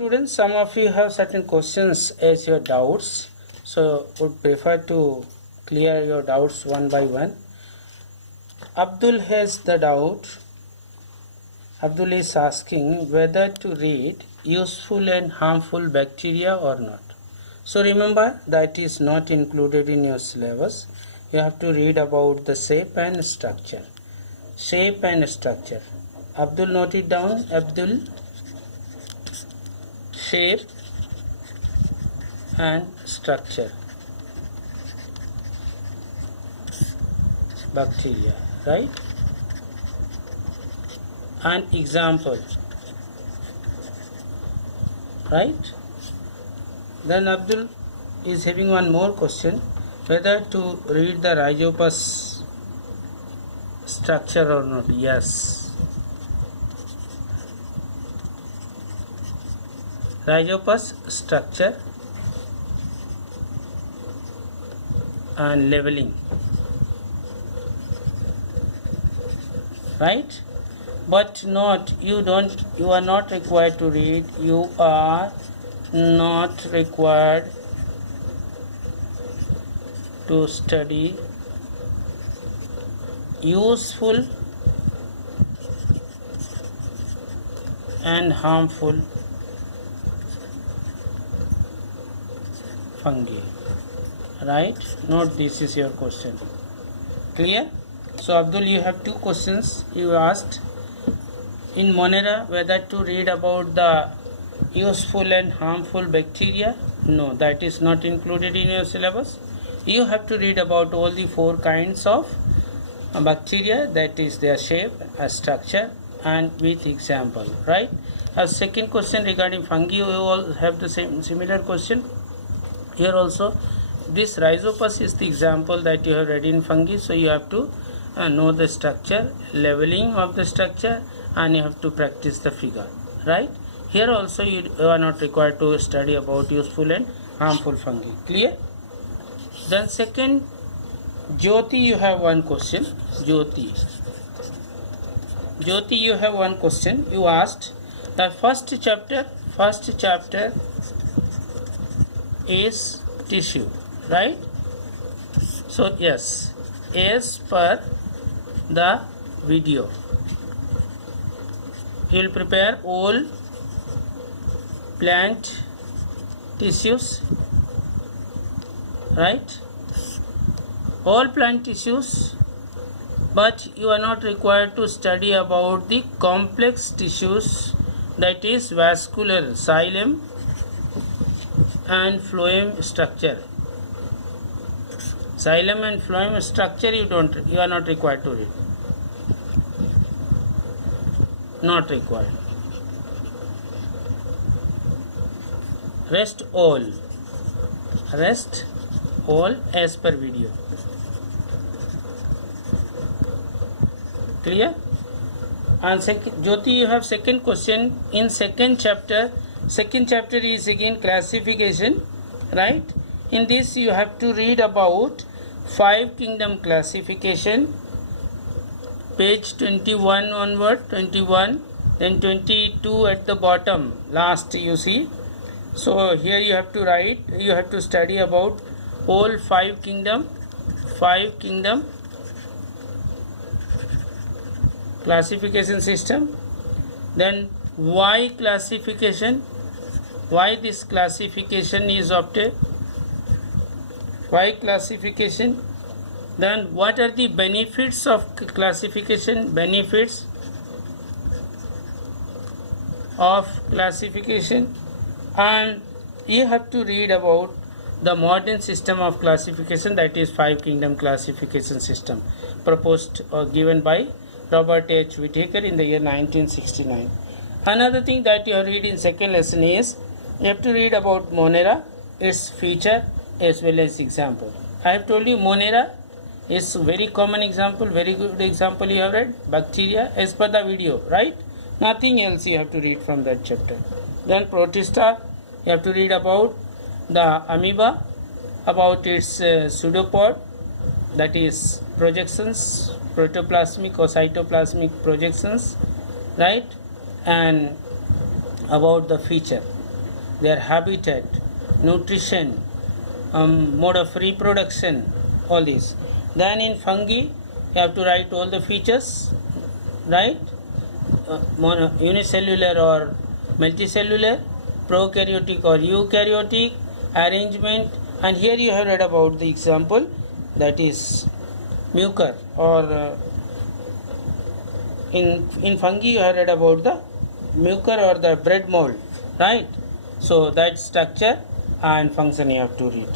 students, some of you have certain questions as your doubts, so would prefer to clear your doubts one by one. Abdul has the doubt. Abdul is asking whether to read useful and harmful bacteria or not. So remember that is not included in your syllabus. You have to read about the shape and structure. Shape and structure. Abdul, note it down. Abdul, shape and structure. Bacteria, right? An example, right? Then Abdul is having one more question, whether to read the Rhizopus structure or not. Yes. Rhizopus structure and leveling, right? But not, you are not required to read, you are not required to study useful and harmful fungi, right? Note, this is your question. Clear? So Abdul, you have two questions. You asked in Monera whether to read about the useful and harmful bacteria. No, that is not included in your syllabus. You have to read about all the four kinds of bacteria, that is their shape, structure and with example, right? As second question regarding fungi, you all have the similar question. Here also this Rhizopus is the example that you have read in fungi, so you have to know the structure, leveling of the structure, and you have to practice the figure, right? Here also you are not required to study about useful and harmful fungi. Clear? Then second, Jyoti, you have one question. Jyoti, you have one question. You asked the first chapter is tissue, right? So yes, as per the video, you will prepare all plant tissues, right? All plant tissues, but you are not required to study about the complex tissues, that is vascular, xylem and phloem structure. Xylem and phloem structure you are not required to read. Not required. Rest all as per video. Clear? And Jyoti, you have second question. In second chapter is again classification, right? In this you have to read about 5 kingdom classification, page 21 onward, 21, then 22 at the bottom, last you see. So here you have to write, you have to study about all 5 kingdom classification system. Then why classification, why this classification is obtained, why classification, then what are the benefits of classification, benefits of classification, and you have to read about the modern system of classification, that is 5 kingdom classification system proposed or given by Robert H. Whittaker in the year 1969. Another thing that you have read in second lesson is you have to read about Monera, its feature as well as example. I have told you Monera is very common example, very good example you have read, bacteria as per the video, right? Nothing else you have to read from that chapter. Then Protista, you have to read about the amoeba, about its pseudopod, that is projections, protoplasmic or cytoplasmic projections, right? And about the feature. their habitat, nutrition, mode of reproduction, all these. Then in fungi, you have to write all the features, right? Unicellular or multicellular, prokaryotic or eukaryotic, arrangement, and here you have read about the example, that is mucor, or in fungi you have read about the mucor or the bread mold, right? So that structure and function you have to read.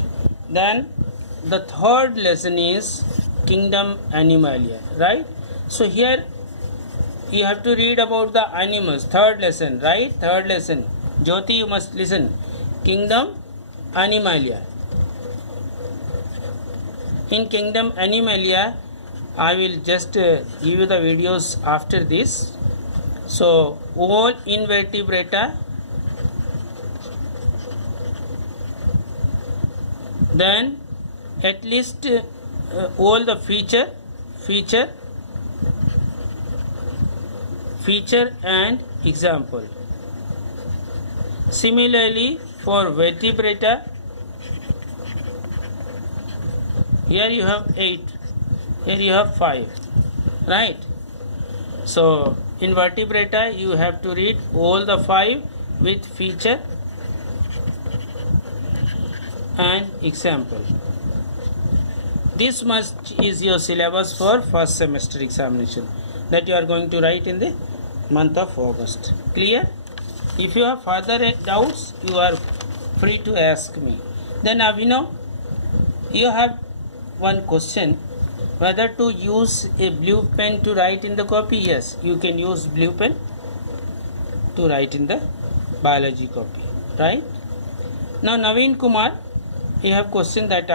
Then the third lesson is kingdom Animalia, right? So here you have to read about the animals. Third lesson, right? Third lesson. Jyoti, you must listen. Kingdom Animalia. In kingdom Animalia, I will just give you the videos after this. So all invertebrata, then at least all the feature and example. Similarly for vertebrata, here you have 8, here you have 5, right? So in vertebrata you have to read all the 5 with feature and example. This much is your syllabus for first semester examination that you are going to write in the month of August. Clear? If you have further doubts, you are free to ask me. Then Abhinav, you have one question, whether to use a blue pen to write in the copy. Yes, you can use blue pen to write in the biology copy, right? Now Naveen Kumar, you have question that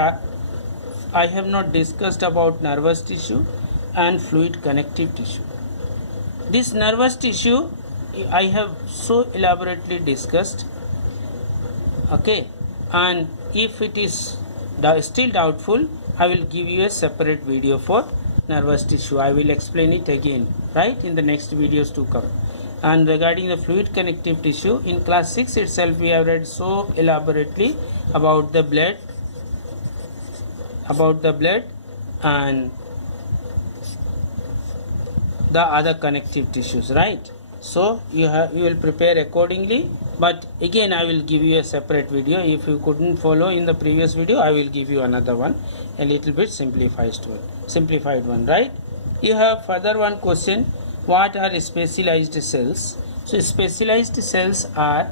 I have not discussed about nervous tissue and fluid connective tissue. This nervous tissue I have so elaborately discussed, okay, and if it is still doubtful, I will give you a separate video for nervous tissue. I will explain it again, right, in the next videos to come. And regarding the fluid connective tissue, in class 6 itself we have read so elaborately about the blood and the other connective tissues, right? So you will prepare accordingly, but again I will give you a separate video. If you couldn't follow in the previous video, I will give you another one, a little bit simplified one, right? You have further one question, what are specialized cells? So specialized cells are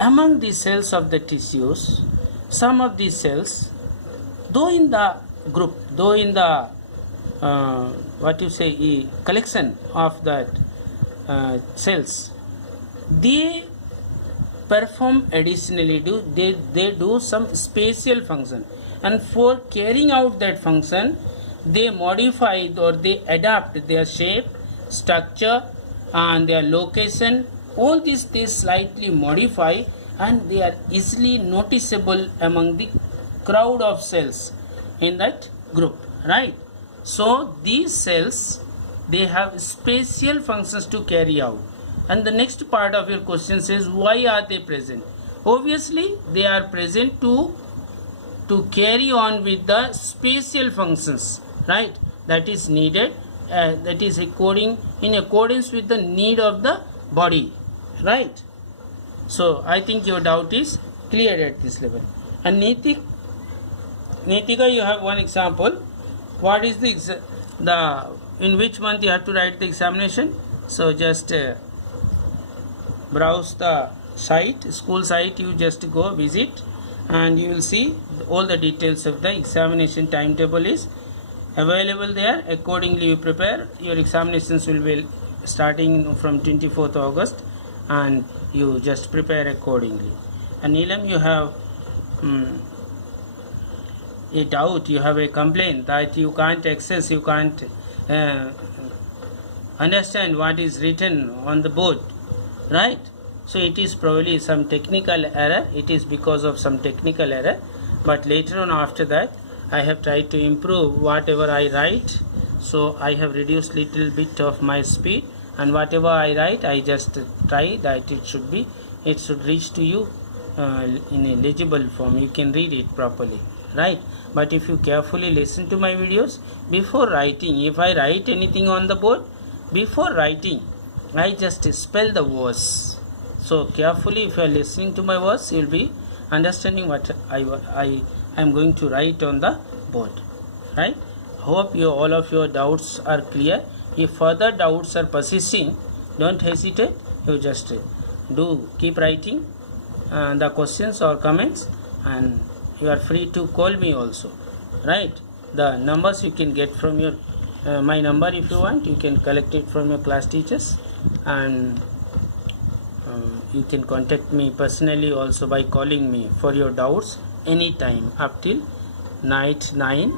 among the cells of the tissues. Some of these cells, though in the collection of that cells, they perform additionally they do some special function, and for carrying out that function they modify or they adapt their shape, structure and their location. All this they slightly modify, and they are easily noticeable among the crowd of cells in that group, right? So these cells, they have special functions to carry out. And the next part of your question says, why are they present? Obviously they are present to carry on with the special functions, right, that is needed, that is in accordance with the need of the body, right? So I think your doubt is clear at this level. And Nitika, you have one example. What is the in which month you have to write the examination? So just browse the site, school site, you just go visit and you will see all the details of the examination timetable is available there. Accordingly you prepare. Your examinations will be starting from 24th August and you just prepare accordingly. And Neelam, you have a doubt, you have a complaint that you can't access, you can't understand what is written on the board, right? So it is probably some technical error. It is because of some technical error, but later on after that I have tried to improve whatever I write. So I have reduced little bit of my speed, and whatever I write I just try that it should reach to you in a legible form, you can read it properly, right? But if you carefully listen to my videos, before writing, if I write anything on the board, before writing I just spell the words. So carefully, if you are listening to my words, you will be understanding what I am going to write on the board, right? Hope all of your doubts are clear. If further doubts are persisting, don't hesitate, you just do keep writing the questions or comments, and you are free to call me also, right? The numbers you can get from your my number. If you want, you can collect it from your class teachers, and you can contact me personally also by calling me for your doubts anytime up till night 9,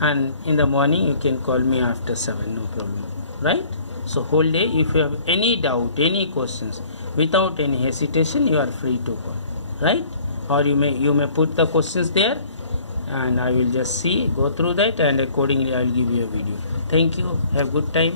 and in the morning you can call me after 7, no problem, right? So whole day, if you have any doubt, any questions, without any hesitation, you are free to call, right? Or you may put the questions there, and I will just go through that, and accordingly I will give you a video. Thank you. Have a good time.